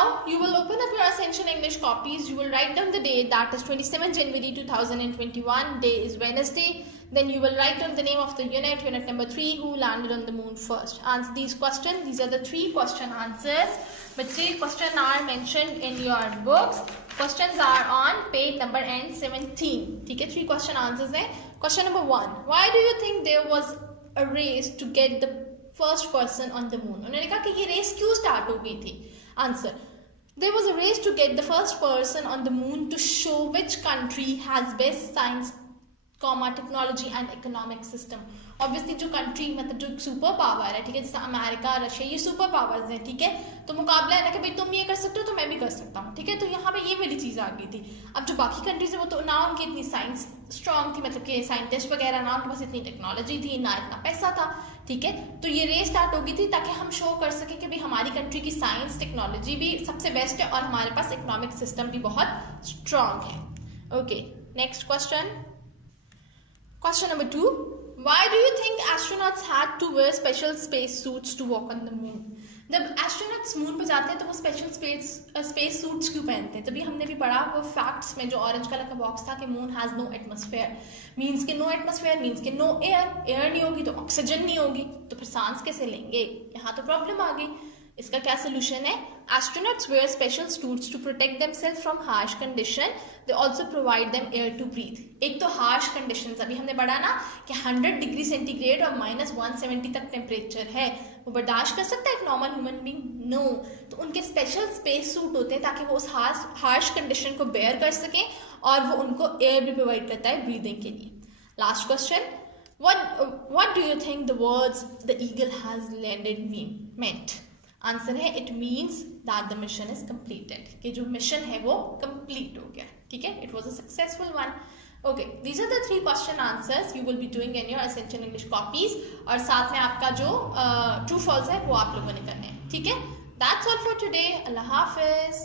Now you will open up your Ascension English copies. You will write down the date, that is 27 January 2021. Day is Wednesday. Then you will write down the name of the unit number 3, who landed on the moon first. Answer these questions. These are the 3 question answers. But 3 questions are mentioned in your books. Questions are on page number N17. ठीक है, 3 question answers हैं. Question number 1. Why do you think there was a race to get the first person on the moon? उन्होंने कहा कि ये race क्यों start हो गई थी. Answer. There was a race to get the first person on the moon to show which country has best science, technology and economic system. Obviously जो country मतलब जो सुपर पावर है, ठीक है, जैसे अमेरिका, रशिया, ये सुपर पावर्स हैं, ठीक है, तो मुकाबला है ना कि भाई तुम ये कर सकते हो तो मैं भी कर सकता हूँ, ठीक है, तो यहाँ पे ये वाली चीज़ आ गई थी. अब जो बाकी कंट्रीज है वो तो ना उनकी इतनी साइंस स्ट्रॉन्ग थी, मतलब कि साइंटिस्ट वगैरह ना उनके पास इतनी टेक्नोलॉजी थी, ना इतना पैसा था, ठीक है, तो ये रेस स्टार्ट हो गई थी ताकि हम शो कर सकें कि भाई हमारी कंट्री की साइंस टेक्नोलॉजी भी सबसे बेस्ट है और हमारे पास इकोनॉमिक सिस्टम भी बहुत स्ट्रॉन्ग है. Okay, next question. Question number 2. Why do you think astronauts had to wear special space suits to walk on the moon? जब एस्ट्रोनॉट्स मून पे जाते हैं तो वो स्पेशल स्पेस सूट्स क्यों पहनते हैं? तभी हमने भी पढ़ा वो फैक्ट्स में जो ऑरेंज कलर का बॉक्स था कि moon has no atmosphere. Means के नो एटमॉस्फेयर मीन्स के नो एयर नहीं होगी तो ऑक्सीजन नहीं होगी, तो फिर सांस कैसे लेंगे? यहाँ तो प्रॉब्लम आ गई. इसका क्या सोल्यूशन है? Astronauts wear special suits to protect themselves from harsh condition. They also provide them air to breathe. एक तो harsh conditions, अभी हमने पढ़ा ना कि 100 डिग्री सेंटीग्रेड और -170 तक टेम्परेचर है, वो बर्दाश्त कर सकता है एक नॉर्मल ह्यूमन बीइंग? नो. तो उनके स्पेशल स्पेस सूट होते हैं ताकि वो उस हार्श कंडीशन को बेयर कर सकें और वो उनको एयर भी प्रोवाइड करता है ब्रीदिंग के लिए. Last question. What do you think the words the eagle has landed meant? Answer है it means that the mission is completed, कि जो मिशन है वो कंप्लीट हो गया, ठीक है, it was a successful one. Okay, these are the 3 question answers you will be doing in your essential English copies, और साथ में आपका जो ट्रू फॉल्स है वो आप लोगों ने करने हैं, ठीक है. That's all for today. Allah Hafiz.